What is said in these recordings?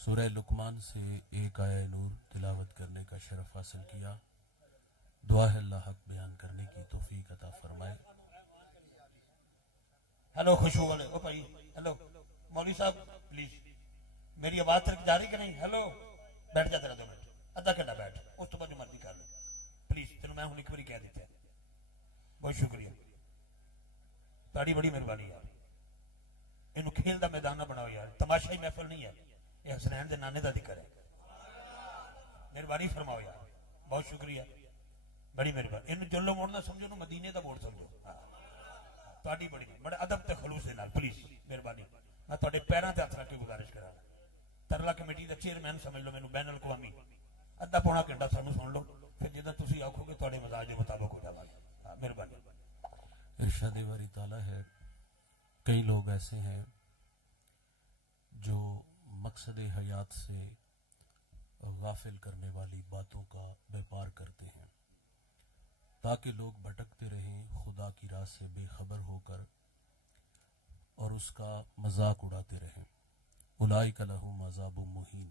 سورہ لقمان سے ایک آیہ نور تلاوت کرنے کا شرف حاصل کیا. دعا ہے اللہ حق بیان کرنے کی توفیق عطا فرمائے. ہیلو خوشبو والے او بھائی ہیلو مولوی صاحب پلیز میری آواز تک جا رہی کہ نہیں؟ ہیلو بیٹھ جا تیرا 2 منٹ ادھا گھنٹہ بیٹھ اس تو بعد جو مرضی کر لے پلیز تینوں میں ہوں ایک باری کہہ دیتا ہے. بہت شکریہ تاری بڑی مہربانی یار. یہ کھیل دا میدان نہ بناؤ یار, تماشائی محفل نہیں ہے, یہ حسنین دے نانے دا ذکر ہے. مہربانی فرماؤ یار, بہت شکریہ بڑی مہربانی. یہ جو لوگ موڑ نہ سمجھو نا مدینے دا موڑ سمجھو. تاری بڑی بڑے ادب تے خلوص دے نال پلیز مہربانی. میں تواڈے پیراں تے ہاتھ رکھ کے گزارش کراں ترلا کمیٹی دا چیئرمین سمجھ لو مینوں بین الاقوامی ادھا پونا گھنٹہ سانوں سن لو پھر جدوں تسی آکھو گے تواڈے مزاج دے مطابق ہو جاواں گے. مہربانی. ارشاد باری تعالیٰ ہے کئی لوگ ایسے ہیں جو مقصد حیات سے غافل کرنے والی باتوں کا بیپار کرتے ہیں تاکہ لوگ بھٹکتے رہیں خدا کی راہ سے بے خبر ہو کر اور اس کا مذاق اڑاتے رہیں. اولئک لہم عذاب مہین.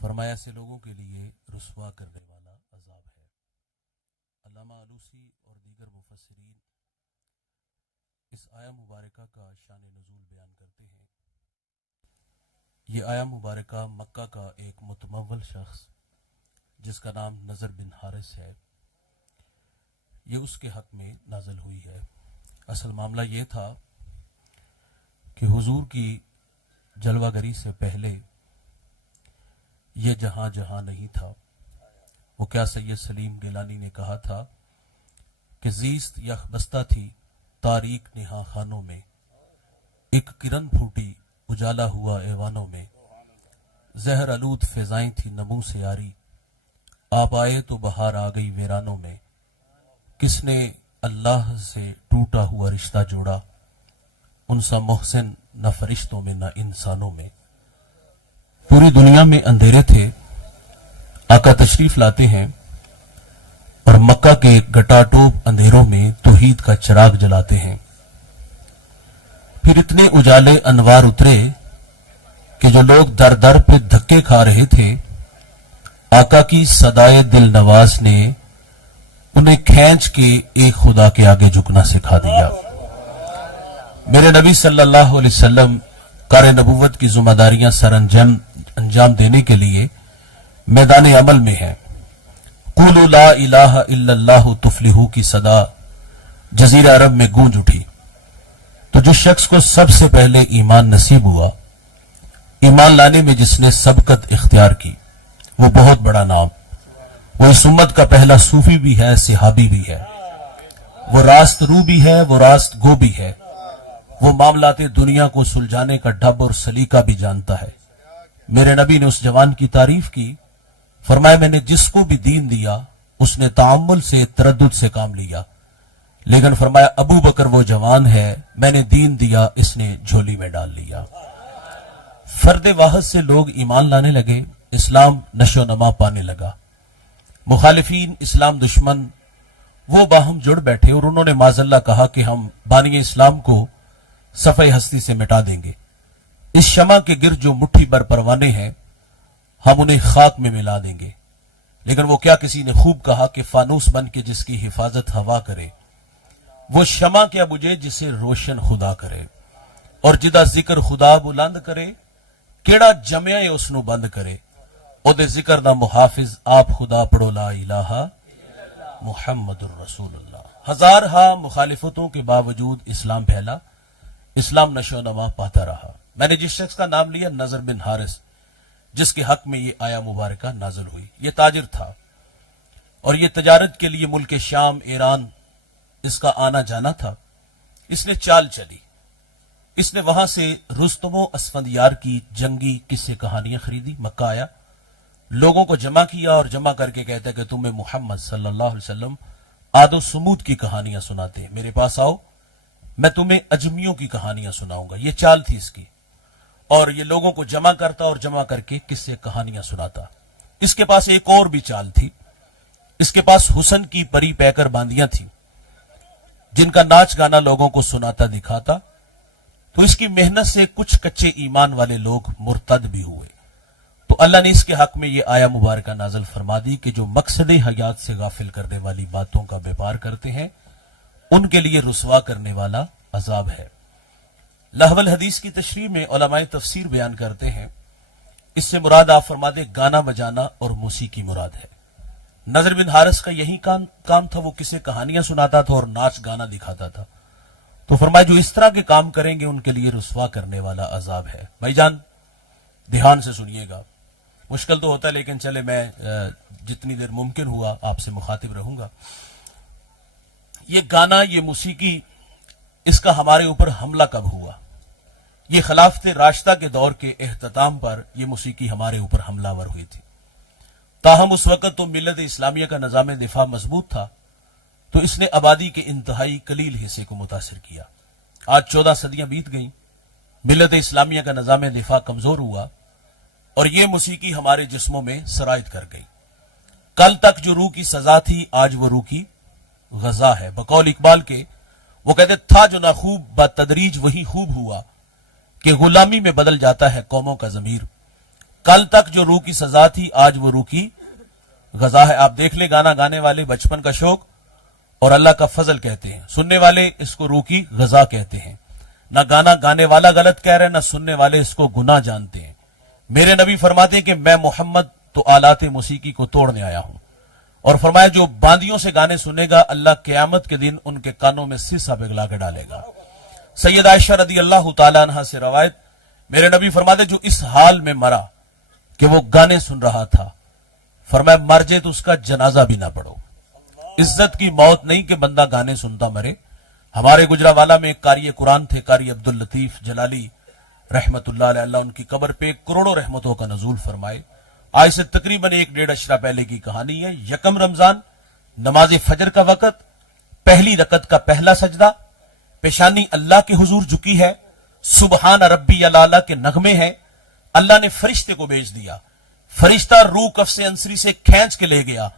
فرمایا ایسے لوگوں کے لیے رسوا کرنے والا عذاب ہے. علامہ آلوسی اور دیگر مفسرین اس آیہ مبارکہ کا شان نزول بیان کرتے ہیں. یہ آیہ مبارکہ مکہ کا ایک متمول شخص جس کا نام نضر بن حارث ہے, یہ اس کے حق میں نازل ہوئی ہے. اصل معاملہ یہ تھا کہ حضور کی جلوہ گری سے پہلے یہ جہاں جہاں نہیں تھا. وہ کیا سید سلیم گیلانی نے کہا تھا کہ زیست یخ بستہ تھی تاریک نہا خانوں میں, ایک کرن پھوٹی اجالا ہوا ایوانوں میں, زہر آلود فضائیں تھی نمو سے آری, آپ آئے تو بہار آ گئی ویرانوں میں, کس نے اللہ سے ٹوٹا ہوا رشتہ جوڑا, ان سا محسن نہ فرشتوں میں نہ انسانوں میں. پوری دنیا میں اندھیرے تھے, آقا تشریف لاتے ہیں اور مکہ کے گٹاٹوب اندھیروں میں توحید کا چراغ جلاتے ہیں. پھر اتنے اجالے انوار اترے کہ جو لوگ در در پہ دھکے کھا رہے تھے, آقا کی صدائے دل نواز نے انہیں کھینچ کے ایک خدا کے آگے جھکنا سکھا دیا. میرے نبی صلی اللہ علیہ وسلم کار نبوت کی ذمہ داریاں سر انجام دینے کے لیے میدان عمل میں ہیں. قولوا لا الہ الا اللہ تفلحوا کی صدا جزیرہ عرب میں گونج اٹھی. تو جس شخص کو سب سے پہلے ایمان نصیب ہوا, ایمان لانے میں جس نے سبقت اختیار کی, وہ بہت بڑا نام, وہ اس امت کا پہلا صوفی بھی ہے, صحابی بھی ہے, وہ راست رو بھی ہے, وہ راست گو بھی ہے, وہ معاملات دنیا کو سلجھانے کا ڈھب اور سلیقہ بھی جانتا ہے. میرے نبی نے اس جوان کی تعریف کی, فرمایا میں نے جس کو بھی دین دیا اس نے تعامل سے تردد سے کام لیا, لیکن فرمایا ابو بکر وہ جوان ہے, میں نے دین دیا اس نے جھولی میں ڈال لیا. فرد واحد سے لوگ ایمان لانے لگے, اسلام نشو و نما پانے لگا. مخالفین اسلام دشمن وہ باہم جڑ بیٹھے اور انہوں نے معاذ اللہ کہا کہ ہم بانی اسلام کو صفحہ ہستی سے مٹا دیں گے. اس شمع کے گرد جو مٹھی بر پروانے ہیں ہم انہیں خاک میں ملا دیں گے. لیکن وہ کیا کسی نے خوب کہا کہ فانوس بن کے جس کی حفاظت ہوا کرے, وہ شمع کیا بجھے جسے روشن خدا کرے, اور جدا ذکر خدا بلند کرے کیڑا جمعہ اس نو بند کرے, او دے ذکر دا محافظ آپ خدا پڑھو لا الہ محمد الرسول اللہ. ہزارہا مخالفتوں کے باوجود اسلام پھیلا, اسلام نشو و نما پاتا رہا. میں نے جس شخص کا نام لیا نضر بن حارث, جس کے حق میں یہ آیہ مبارکہ نازل ہوئی. یہ تاجر تھا اور یہ تجارت کے لیے ملک شام ایران اس کا آنا جانا تھا. اس نے چال چلی, اس نے وہاں سے رستم و اسفندیار کی جنگی قصے کہانیاں خریدی. مکہ آیا, لوگوں کو جمع کیا اور جمع کر کے کہتا کہ تمہیں محمد صلی اللہ علیہ وسلم عاد و سمود کی کہانیاں سناتے ہیں, میرے پاس آؤ میں تمہیں اجمیوں کی کہانیاں سناؤں گا. یہ چال تھی اس کی, اور یہ لوگوں کو جمع کرتا اور جمع کر کے قصے کہانیاں سناتا. اس کے پاس ایک اور بھی چال تھی, اس کے پاس حسن کی پری پیکر باندیاں تھیں جن کا ناچ گانا لوگوں کو سناتا دکھاتا. تو تو اس کی محنت سے کچھ کچے ایمان والے لوگ مرتد بھی ہوئے. تو اللہ نے اس کے حق میں یہ آیا مبارکہ نازل فرما دی کہ جو مقصد حیات سے غافل کرنے والی باتوں کا بیپار کرتے ہیں ان کے لیے رسوا کرنے والا عذاب ہے. لہو الحدیث کی تشریح میں علماء تفسیر بیان کرتے ہیں اس سے مراد آپ فرما دے گانا بجانا اور موسیقی مراد ہے. نضر بن حارث کا یہی کام تھا, وہ کسے کہانیاں سناتا تھا اور ناچ گانا دکھاتا تھا. تو فرمایا جو اس طرح کے کام کریں گے ان کے لیے رسوا کرنے والا عذاب ہے. بھائی جان دھیان سے سنیے گا, مشکل تو ہوتا ہے لیکن چلے میں جتنی دیر ممکن ہوا آپ سے مخاطب رہوں گا. یہ گانا, یہ موسیقی, اس کا ہمارے اوپر حملہ کب ہوا؟ یہ خلافت راشدہ کے دور کے اختتام پر یہ موسیقی ہمارے اوپر حملہ ور ہوئی تھی. تاہم اس وقت تو ملت اسلامیہ کا نظام دفاع مضبوط تھا, تو اس نے آبادی کے انتہائی قلیل حصے کو متاثر کیا. آج 14 صدیاں بیت گئیں, ملت اسلامیہ کا نظام دفاع کمزور ہوا اور یہ موسیقی ہمارے جسموں میں سرایت کر گئی. کل تک جو روح کی سزا تھی آج وہ روح کی غذا ہے. بقول اقبال کے وہ کہتے تھا جو نہ خوب بتدریج وہی خوب ہوا کہ غلامی میں بدل جاتا ہے قوموں کا ضمیر. کل تک جو روح کی سزا تھی آج وہ روح کی غذا ہے. آپ دیکھ لیں گانا گانے والے بچپن کا شوق اور اللہ کا فضل کہتے ہیں, سننے والے اس کو روح کی غذا کہتے ہیں. نہ گانا گانے والا غلط کہہ رہے نہ سننے والے اس کو گناہ جانتے ہیں. میرے نبی فرماتے ہیں کہ میں محمد تو آلات موسیقی کو توڑنے آیا ہوں, اور فرمایا جو باندیوں سے گانے سنے گا اللہ قیامت کے دن ان کے کانوں میں سیسا پگھلا کے ڈالے گا. سید عائشہ رضی اللہ تعالیٰ عنہ سے روایت, میرے نبی فرماتے جو اس حال میں مرا کہ وہ گانے سن رہا تھا, فرمایا مر جائے تو اس کا جنازہ بھی نہ پڑھو. عزت کی موت نہیں کہ بندہ گانے سنتا مرے. ہمارے گجراوالا میں ایک قاری قرآن تھے, قاری عبداللطیف جلالی رحمت اللہ علیہ, اللہ ان کی قبر پہ کروڑوں رحمتوں کا نزول فرمائے. آج سے تقریباً 1-1.5 اشرہ پہلے کی کہانی ہے. یکم رمضان, نماز فجر کا وقت, پہلی رکعت کا پہلا سجدہ, پیشانی اللہ کے حضور جھکی ہے, سبحان ربی الاعلیٰ کے نغمے ہیں. اللہ نے فرشتے کو بھیج دیا, فرشتہ روح کف سے انصری سے کھینچ کے لے گیا.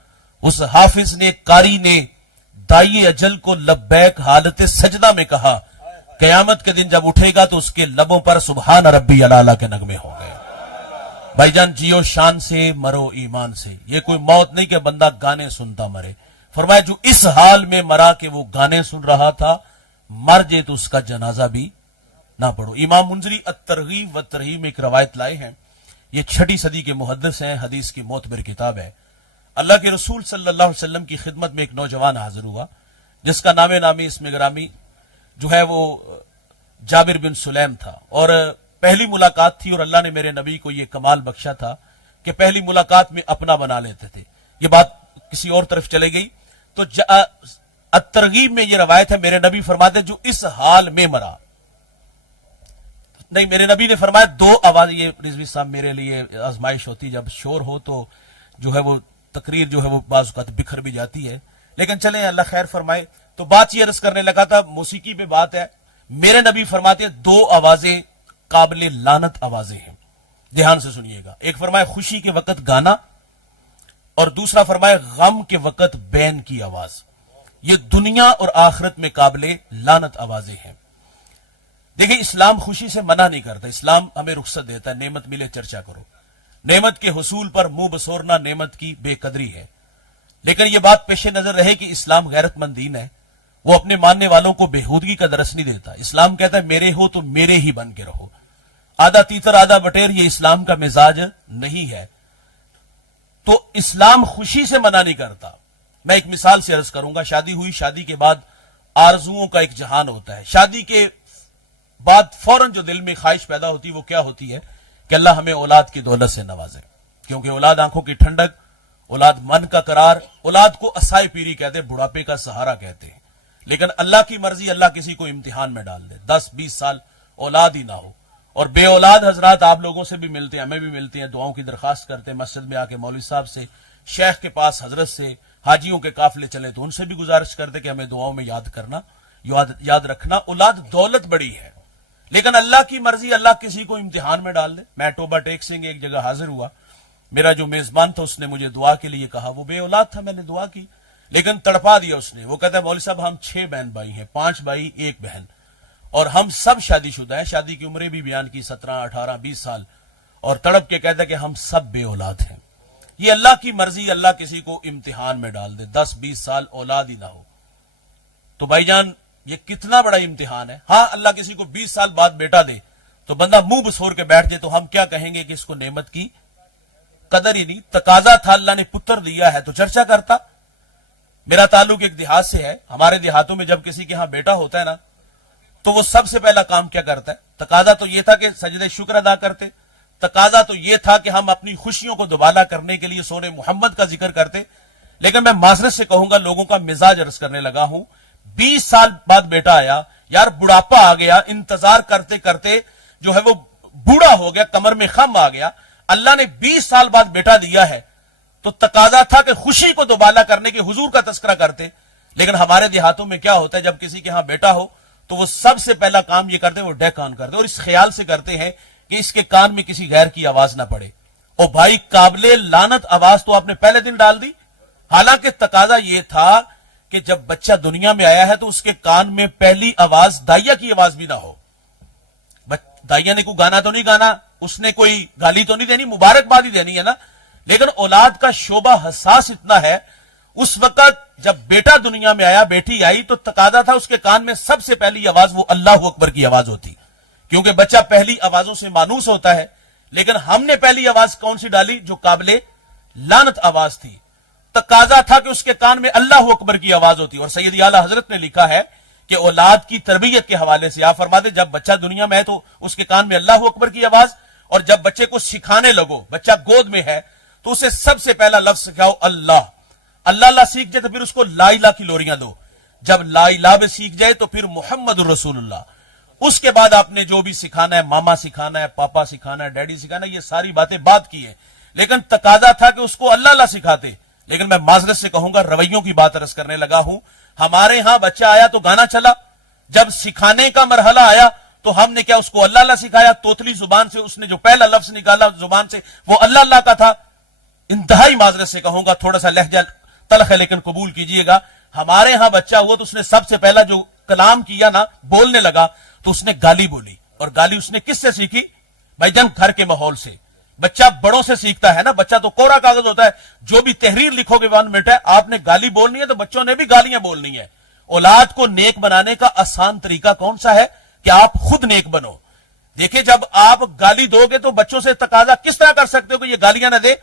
اس حافظ نے, قاری نے دائی اجل کو لبیک حالت سجدہ میں کہا. قیامت کے دن جب اٹھے گا تو اس کے لبوں پر سبحان ربی الاعلیٰ کے نغمے ہوں گے. بھائی جان جیو شان سے, مرو ایمان سے. یہ کوئی موت نہیں کہ بندہ گانے سنتا مرے. فرمایا جو اس حال میں مرا کہ وہ گانے سن رہا تھا, مر جائے تو اس کا جنازہ بھی نہ پڑھو. امام منذری الترغیب و ترہیب میں ایک روایت لائے ہیں, یہ 6 صدی کے محدث ہیں, حدیث کی معتبر کتاب ہے. اللہ کے رسول صلی اللہ علیہ وسلم کی خدمت میں ایک نوجوان حاضر ہوا جس کا نامی اسم گرامی جو ہے وہ جابر بن سلیم تھا, اور پہلی ملاقات تھی اور اللہ نے میرے نبی کو یہ کمال بخشا تھا کہ پہلی ملاقات میں اپنا بنا لیتے تھے. یہ بات کسی اور طرف چلے گئی تو الترغیب میں یہ روایت ہے, میرے نبی فرماتے جو اس حال میں مرا. نہیں, میرے نبی نے فرمایا 2 آواز, یہ رضوی صاحب میرے لیے آزمائش ہوتی, جب شور ہو تو جو ہے وہ تقریر جو ہے وہ بعض اوقات بکھر بھی جاتی ہے, لیکن چلیں اللہ خیر فرمائے. تو بات یہ عرض کرنے لگا تھا, موسیقی پہ بات ہے. میرے نبی فرماتے 2 آوازیں قابل لعنت آوازیں ہیں, دھیان سے سنیے گا. ایک فرمائے خوشی کے وقت گانا, اور دوسرا فرمائے غم کے وقت بین کی آواز. یہ دنیا اور آخرت میں قابل لعنت آوازیں ہیں. دیکھیں اسلام خوشی سے منع نہیں کرتا, اسلام ہمیں رخصت دیتا ہے, نعمت ملے چرچا کرو. نعمت کے حصول پر منہ بسورنا نعمت کی بے قدری ہے. لیکن یہ بات پیش نظر رہے کہ اسلام غیرت مند دین ہے, وہ اپنے ماننے والوں کو بےہودگی کا درس نہیں دیتا. اسلام کہتا ہے میرے ہو تو میرے ہی بن کے رہو. آدھا تیتر آدھا بٹیر یہ اسلام کا مزاج نہیں ہے. تو اسلام خوشی سے منع نہیں کرتا. میں ایک مثال سے عرض کروں گا. شادی ہوئی, شادی کے بعد آرزوؤں کا ایک جہان ہوتا ہے. شادی کے بعد فوراً جو دل میں خواہش پیدا ہوتی ہے وہ کیا ہوتی ہے کہ اللہ ہمیں اولاد کی دولت سے نوازے, کیونکہ اولاد آنکھوں کی ٹھنڈک, اولاد من کا قرار, اولاد کو اسائے پیری کہتے ہیں, بڑھاپے کا سہارا کہتے ہیں. لیکن اللہ کی مرضی, اللہ کسی کو امتحان میں ڈال دے, 10-20 سال اولاد ہی نہ ہو. اور بے اولاد حضرات آپ لوگوں سے بھی ملتے ہیں, ہمیں بھی ملتے ہیں, دعاؤں کی درخواست کرتے ہیں, مسجد میں آ کے مولوی صاحب سے, شیخ کے پاس, حضرت سے, حاجیوں کے قافلے چلیں تو ان سے بھی گزارش کرتے کہ ہمیں دعاؤں میں یاد کرنا, یاد رکھنا. اولاد دولت بڑی ہے, لیکن اللہ کی مرضی, اللہ کسی کو امتحان میں ڈال دے. میں ٹوبہ ٹیک سنگھ ایک جگہ حاضر ہوا, میرا جو میزبان تھا اس نے مجھے دعا کے لیے کہا. وہ بے اولاد تھا, میں نے دعا کی لیکن تڑپا دیا اس نے. وہ کہتا ہے مولوی صاحب ہم 6 بہن بھائی ہیں, 5 بھائی 1 بہن, اور ہم سب شادی شدہ ہیں. شادی کی عمریں بھی بیان کی 17 18 20 سال, اور تڑپ کے کہتا ہے کہ ہم سب بے اولاد ہیں. یہ اللہ کی مرضی, اللہ کسی کو امتحان میں ڈال دے, 10 20 سال اولاد ہی نہ ہو تو بھائی جان یہ کتنا بڑا امتحان ہے. ہاں اللہ کسی کو 20 سال بعد بیٹا دے تو بندہ منہ بسور کے بیٹھ جائے تو ہم کیا کہیں گے کہ اس کو نعمت کی قدر ہی نہیں. تقاضا تھا, اللہ نے پتر دیا ہے تو چرچا کرتا. میرا تعلق ایک دیہات سے ہے. ہمارے دیہاتوں میں جب کسی کے ہاں بیٹا ہوتا ہے نا تو وہ سب سے پہلا کام کیا کرتا ہے؟ تقاضا تو یہ تھا کہ سجدے شکر ادا کرتے, تقاضا تو یہ تھا کہ ہم اپنی خوشیوں کو دوبالا کرنے کے لیے سورہ محمد کا ذکر کرتے. لیکن میں معذرت سے کہوں گا, لوگوں کا مزاج عرض کرنے لگا ہوں, 20 سال بعد بیٹا آیا, یار بڑھاپا آ گیا, انتظار کرتے کرتے جو ہے وہ بوڑھا ہو گیا, کمر میں خم آ گیا, اللہ نے 20 سال بعد بیٹا دیا ہے تو تقاضا تھا کہ خوشی کو دوبالا کرنے کے حضور کا تذکرہ کرتے. لیکن ہمارے دیہاتوں میں کیا ہوتا ہے, جب کسی کے ہاں بیٹا ہو تو وہ سب سے پہلا کام یہ کرتے ہیں, وہ ڈیک آن کرتے, اور اس خیال سے کرتے ہیں کہ اس کے کان میں کسی غیر کی آواز نہ پڑے. او بھائی, قابل لعنت آواز تو آپ نے پہلے دن ڈال دی. حالانکہ تقاضا یہ تھا کہ جب بچہ دنیا میں آیا ہے تو اس کے کان میں پہلی آواز دائیا کی آواز بھی نہ ہو. دائیا نے کوئی گانا تو نہیں گانا, اس نے کوئی گالی تو نہیں دینی, مبارکباد ہی دینی ہے نا. لیکن اولاد کا شعبہ حساس اتنا ہے, اس وقت جب بیٹا دنیا میں آیا, بیٹی آئی, تو تقاضا تھا اس کے کان میں سب سے پہلی آواز وہ اللہ اکبر کی آواز ہوتی, کیونکہ بچہ پہلی آوازوں سے مانوس ہوتا ہے. لیکن ہم نے پہلی آواز کون سی ڈالی؟ جو قابل لعنت آواز تھی. تقاضا تھا کہ اس کے کان میں اللہ اکبر کی آواز ہوتی. اور سید اعلی حضرت نے لکھا ہے کہ اولاد کی تربیت کے حوالے سے آپ فرماتے, جب بچہ دنیا میں ہے تو اس کے کان میں اللہ اکبر کی آواز, اور جب بچے کو سکھانے لگو, بچہ گود میں ہے تو اسے سب سے پہلا لفظ سکھاؤ اللہ. اللہ اللہ سیکھ جائے تو پھر اس کو لا الہ کی لوریاں دو. جب لا الہ بھی سیکھ جائے تو پھر محمد الرسول اللہ. اس کے بعد آپ نے جو بھی سکھانا ہے, ماما سکھانا ہے, پاپا سکھانا ہے, ڈیڈی سکھانا ہے, یہ ساری باتیں بات کی ہیں. لیکن تقاضا تھا کہ اس کو اللہ اللہ سکھاتے. لیکن میں معذرت سے کہوں گا, رویوں کی بات عرض کرنے لگا ہوں. ہمارے ہاں بچہ آیا تو گانا چلا, جب سکھانے کا مرحلہ آیا تو ہم نے کیا اس کو اللہ اللہ سکھایا. توتلی زبان سے اس نے جو پہلا لفظ نکالا زبان سے وہ اللہ اللہ کا تھا. انتہائی معذرت سے کہوں گا, تھوڑا سا لہجہ تلخ ہے لیکن قبول کیجئے گا, ہمارے ہاں بچہ ہوا تو اس نے سب سے پہلا جو کلام کیا نا, بولنے لگا تو اس نے گالی بولی. اور گالی اس نے کس سے سیکھی؟ بھائی جان گھر کے ماحول سے. بچہ بڑوں سے سیکھتا ہے نا, بچہ تو کوڑا کاغذ ہوتا ہے, جو بھی تحریر لکھو گے 1 منٹ ہے, آپ نے گالی بولنی ہے تو بچوں نے بھی گالیاں بولنی ہے. اولاد کو نیک بنانے کا آسان طریقہ کون سا ہے کہ آپ خود نیک بنو. دیکھیں جب آپ گالی دو گے تو بچوں سے تقاضا کس طرح کر سکتے ہو کہ یہ گالیاں نہ دے؟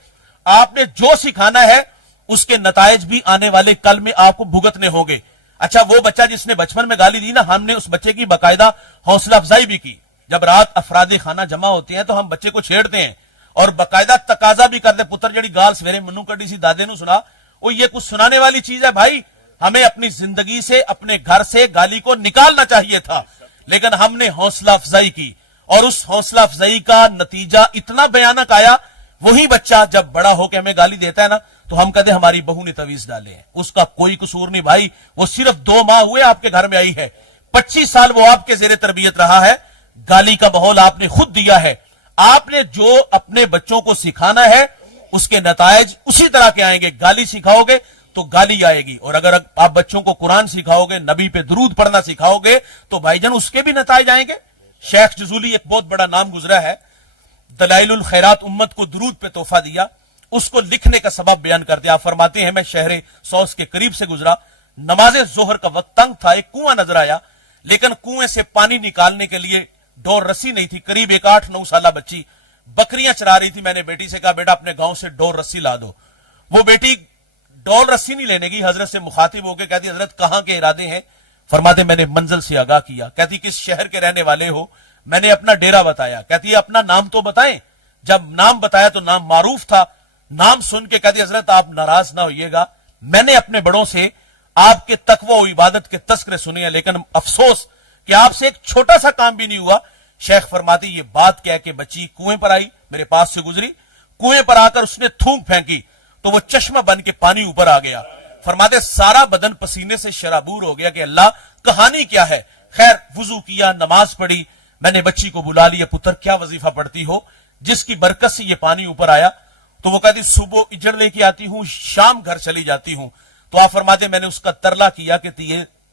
آپ نے جو سکھانا ہے اس کے نتائج بھی آنے والے کل میں آپ کو بھگتنے ہوں گے. اچھا وہ بچہ جس نے بچپن میں گالی دی نا, ہم نے اس بچے کی باقاعدہ حوصلہ افزائی بھی کی. جب رات افراد خانہ جمع ہوتے ہیں تو ہم بچے کو چھیڑتے ہیں اور باقاعدہ تقاضا بھی کرتے, پتر جڑی گال سویرے منو کڈی سی دادے نو سنا, وہ یہ کچھ سنانے والی چیز ہے بھائی. ہمیں اپنی زندگی سے, اپنے گھر سے گالی کو نکالنا چاہیے تھا, لیکن ہم نے حوصلہ افزائی کی اور اس حوصلہ افزائی کا نتیجہ اتنا بھیانک آیا. وہی بچہ جب بڑا ہو کے ہمیں گالی دیتا ہے نا تو ہم کہتے ہیں ہماری بہو نے تویز ڈالے ہیں. اس کا کوئی قصور نہیں بھائی, وہ صرف 2 ماہ ہوئے آپ کے گھر میں آئی ہے, 25 سال وہ آپ کے زیر تربیت رہا ہے. گالی کا ماحول آپ نے خود دیا ہے. آپ نے جو اپنے بچوں کو سکھانا ہے اس کے نتائج اسی طرح کے آئیں گے. گالی سکھاؤ گے تو گالی آئے گی, اور اگر آپ بچوں کو قرآن سکھاؤ گے, نبی پہ درود پڑھنا سکھاؤ گے تو بھائی جان اس کے بھی نتائج آئیں گے. شیخ جزولی ایک بہت بڑا نام گزرا ہے, دلائل الخیرات امت کو درود پہ تحفہ دیا, اس کو لکھنے کا سبب بیان کرتے. آپ فرماتے ہیں میں شہر سوس کے قریب سے گزرا, نماز ظہر کا وقت تنگ تھا, ایک کنواں نظر آیا, لیکن کنویں سے پانی نکالنے کے لیے ڈور رسی نہیں تھی. قریب ایک 8-9 سالہ بچی بکریاں چرا رہی تھی. میں نے بیٹی سے کہا بیٹا اپنے گاؤں سے ڈور رسی لا دو. وہ بیٹی ڈور رسی نہیں لینے گی, حضرت سے مخاطب ہو کے کہتی حضرت کہاں کے ارادے ہیں؟ فرماتے میں نے منزل سے آگاہ کیا. کہتی کس شہر کے رہنے والے ہو؟ میں نے اپنا ڈیرا بتایا. کہتی ہے اپنا نام تو بتائیں. جب نام بتایا تو نام معروف تھا. نام سن کے کہتی حضرت آپ ناراض نہ ہوئیے گا, میں نے اپنے بڑوں سے آپ کے تقوی و عبادت کے تذکرے سنے ہیں, لیکن افسوس کہ آپ سے ایک چھوٹا سا کام بھی نہیں ہوا. شیخ فرماتی یہ بات کہہ کے بچی کنویں پر آئی, میرے پاس سے گزری, کنویں پر آ کر اس نے تھوک پھینکی تو وہ چشمہ بن کے پانی اوپر آ گیا. فرماتے سارا بدن پسینے سے شرابور ہو گیا کہ اللہ کہانی کیا ہے. خیر وضو کیا, نماز پڑھی, میں نے بچی کو بلا لیا, پتر کیا وظیفہ پڑھتی ہو جس کی برکت سے یہ پانی اوپر آیا؟ تو وہ کہتی صبح اجڑ لے کے آتی ہوں, شام گھر چلی جاتی ہوں. تو آپ فرماتے میں نے اس کا ترلا کیا کہ یہ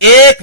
1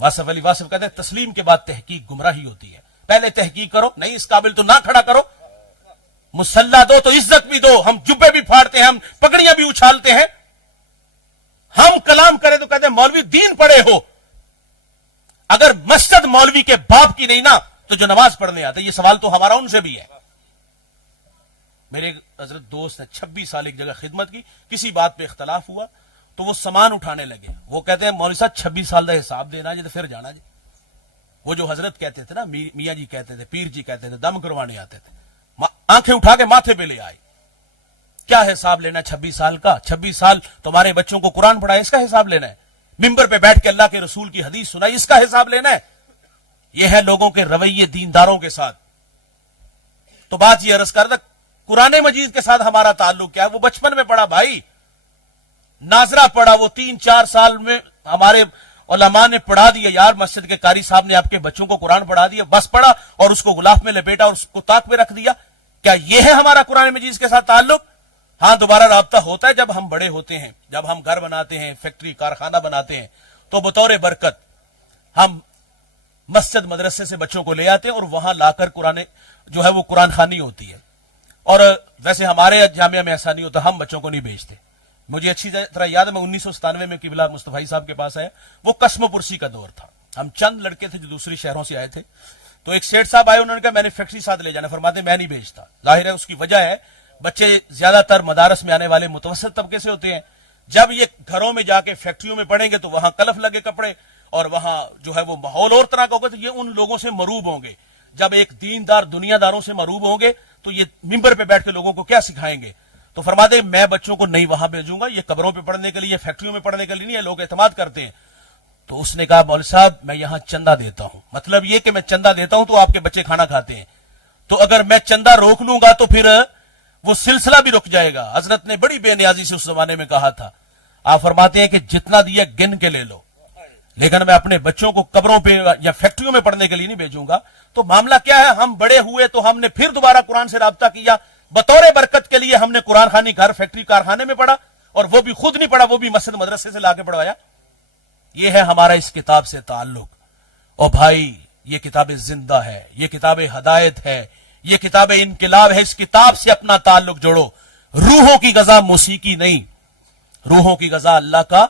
واصف علی واصف کہتے ہیں تسلیم کے بعد تحقیق گمراہی ہوتی ہے. پہلے تحقیق کرو, نہیں اس قابل تو نہ کھڑا کرو. مسلح دو تو عزت بھی دو. ہم جبے بھی پھاڑتے ہیں, ہم پگڑیاں بھی اچھالتے ہیں. ہم کلام کریں تو کہتے ہیں مولوی دین پڑھے ہو. اگر مسجد مولوی کے باپ کی نہیں نا تو جو نماز پڑھنے آتے, یہ سوال تو ہمارا ان سے بھی ہے. میرے حضرت دوست نے 26 سال ایک جگہ خدمت کی, کسی بات پہ اختلاف ہوا تو وہ سامان اٹھانے لگے. وہ کہتے ہیں مولوی صاحب 26 سال کا حساب دینا جی تو پھر جانا جی. وہ جو حضرت کہتے تھے نا, میاں جی کہتے تھے, پیر جی کہتے تھے, دم کروانے آتے تھے, آنکھیں اٹھا کے ماتھے پہ لے آئے. کیا حساب لینا 26 سال کا؟ 26 سال تمہارے بچوں کو قرآن پڑھائے, اس کا حساب لینا ہے. ممبر پہ بیٹھ کے اللہ کے رسول کی حدیث سنائی, اس کا حساب لینا ہے. یہ ہے لوگوں کے رویے دینداروں کے ساتھ. تو بات یہ عرض کر رہا, قرآن مجید کے ساتھ ہمارا تعلق کیا ہے؟ وہ بچپن میں پڑھا بھائی, ناظرہ پڑھا, وہ 3-4 سال میں ہمارے علماء نے پڑھا دیا. یار مسجد کے قاری صاحب نے آپ کے بچوں کو قرآن پڑھا دیا, بس پڑھا اور اس کو غلاف میں لپیٹا اور اس کو طاق پہ رکھ دیا. کیا یہ ہے ہمارا قرآن مجید کے ساتھ تعلق؟ ہاں دوبارہ رابطہ ہوتا ہے جب ہم بڑے ہوتے ہیں, جب ہم گھر بناتے ہیں, فیکٹری کارخانہ بناتے ہیں, تو بطور برکت ہم مسجد مدرسے سے بچوں کو لے آتے ہیں اور وہاں لا کر قرآن جو ہے وہ قرآن خوانی ہوتی ہے. اور ویسے ہمارے جامعہ میں ایسا نہیں ہوتا, ہم بچوں کو نہیں بھیجتے. مجھے اچھی طرح یاد ہے, میں 1997 میں قبلہ مصطفی صاحب کے پاس آیا. وہ قسم پرسی کا دور تھا. ہم چند لڑکے تھے جو دوسری شہروں سے آئے تھے. تو ایک سیٹ صاحب آئے, انہوں نے کہا میں نے فیکٹری ساتھ لے جانا. فرماتے میں نہیں بھیجتا. ظاہر ہے اس کی وجہ ہے بچے زیادہ تر مدارس میں آنے والے متوسط طبقے سے ہوتے ہیں. جب یہ گھروں میں جا کے فیکٹریوں میں پڑھیں گے تو وہاں کلف لگے کپڑے اور وہاں جو ہے وہ ماحول اور طرح کا ہوگا, تو یہ ان لوگوں سے مروب ہوں گے. جب ایک دیندار دنیا داروں سے مروب ہوں گے تو یہ ممبر پہ بیٹھ کے لوگوں کو کیا سکھائیں گے؟ تو فرماتے میں بچوں کو نہیں وہاں بھیجوں گا, یہ قبروں پہ پڑھنے کے لیے, فیکٹریوں میں پڑھنے کے لیے نہیں ہے, لوگ اعتماد کرتے ہیں. تو اس نے کہا مولوی صاحب میں یہاں چندہ دیتا ہوں. مطلب یہ کہ میں چندہ دیتا ہوں تو آپ کے بچے کھانا کھاتے ہیں, تو اگر میں چندہ روک لوں گا تو پھر وہ سلسلہ بھی رک جائے گا. حضرت نے بڑی بے نیازی سے اس زمانے میں کہا تھا. آپ فرماتے ہیں کہ جتنا دیا گن کے لے لو, لیکن میں اپنے بچوں کو قبروں پہ یا فیکٹریوں میں پڑھنے کے لیے نہیں بھیجوں گا. تو معاملہ کیا ہے, ہم بڑے ہوئے تو ہم نے پھر دوبارہ قرآن سے رابطہ کیا. بطور برکت کے لیے ہم نے قرآن خوانی گھر, فیکٹری, کارخانے میں پڑھا, اور وہ بھی خود نہیں پڑھا, وہ بھی مسجد مدرسے سے لا کے پڑھوایا. یہ ہے ہمارا اس کتاب سے تعلق. اور بھائی یہ کتاب زندہ ہے, یہ کتاب ہدایت ہے, یہ کتاب انقلاب ہے. اس کتاب سے اپنا تعلق جوڑو. روحوں کی غذا موسیقی نہیں, روحوں کی غذا اللہ کا.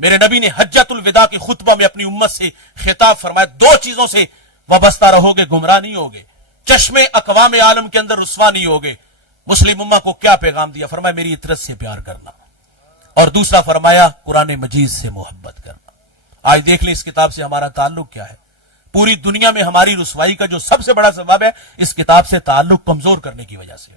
میرے نبی نے حجۃ الوداع کے خطبہ میں اپنی امت سے خطاب فرمایا, 2 چیزوں سے وابستہ رہو گے گمراہ نہیں ہوگے, چشمے اقوام عالم کے اندر رسوا نہیں ہوگے. مسلم امہ کو کیا پیغام دیا؟ فرمایا میری اطرت سے پیار کرنا, اور دوسرا فرمایا قرآن مجید سے محبت کرنا. آج دیکھ لیں اس کتاب سے ہمارا تعلق کیا ہے. پوری دنیا میں ہماری رسوائی کا جو سب سے بڑا سبب ہے, اس کتاب سے تعلق کمزور کرنے کی وجہ سے.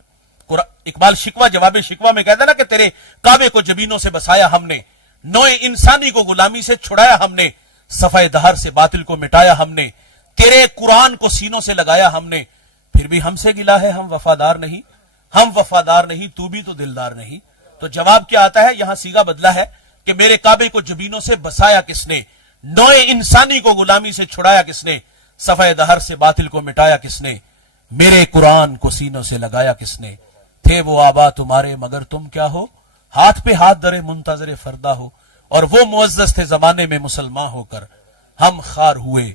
اقبال شکوہ جواب شکوہ میں کہتا ہے نا کہ تیرے کعبے کو جبینوں سے بسایا ہم نے, نوع انسانی کو غلامی سے چھڑایا ہم نے, صفحہ دہر سے باطل کو مٹایا ہم نے, تیرے قرآن کو سینوں سے لگایا ہم نے. پھر بھی ہم سے گلا ہے, ہم وفادار نہیں, ہم وفادار نہیں, تو بھی تو دلدار نہیں. تو جواب کیا آتا ہے, یہاں صیغہ بدلا ہے کہ میرے کعبے کو جبینوں سے بسایا کس نے, نوع انسانی کو غلامی سے چھڑایا کس نے, صفحہ دہر سے باطل کو مٹایا کس نے, میرے قرآن کو سینوں سے لگایا کس نے. تھے وہ آبا تمہارے مگر تم کیا ہو, ہاتھ پہ ہاتھ درے منتظر فردا ہو, اور وہ معزز تھے زمانے میں مسلمان ہو کر, ہم خار ہوئے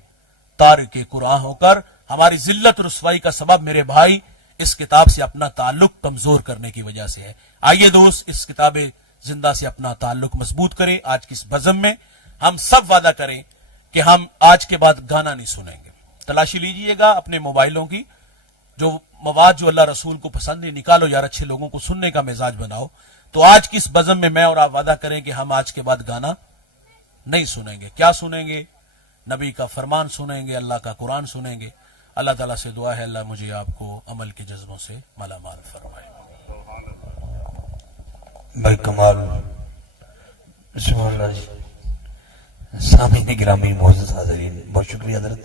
تارک قرآن ہو کر. ہماری ذلت رسوائی کا سبب میرے بھائی اس کتاب سے اپنا تعلق کمزور کرنے کی وجہ سے ہے. آئیے دوست اس کتاب زندہ سے اپنا تعلق مضبوط کریں. آج کی اس بزم میں ہم سب وعدہ کریں کہ ہم آج کے بعد گانا نہیں سنیں گے. تلاشی لیجئے گا اپنے موبائلوں کی, جو مواد جو اللہ رسول کو پسند ہے نکالو یار, اچھے لوگوں کو سننے کا مزاج بناؤ. تو آج کی اس بزم میں میں اور آپ وعدہ کریں کہ ہم آج کے بعد گانا نہیں سنیں گے. کیا سنیں گے؟ نبی کا فرمان سنیں گے, اللہ کا قرآن سنیں گے. اللہ تعالیٰ سے دعا ہے اللہ مجھے آپ کو عمل کے جذبوں سے مالا مال فرمائے. بھائی کمال, بسم اللہ جی. سامعین گرامی معزز حاضرین, بہت شکریہ حضرت.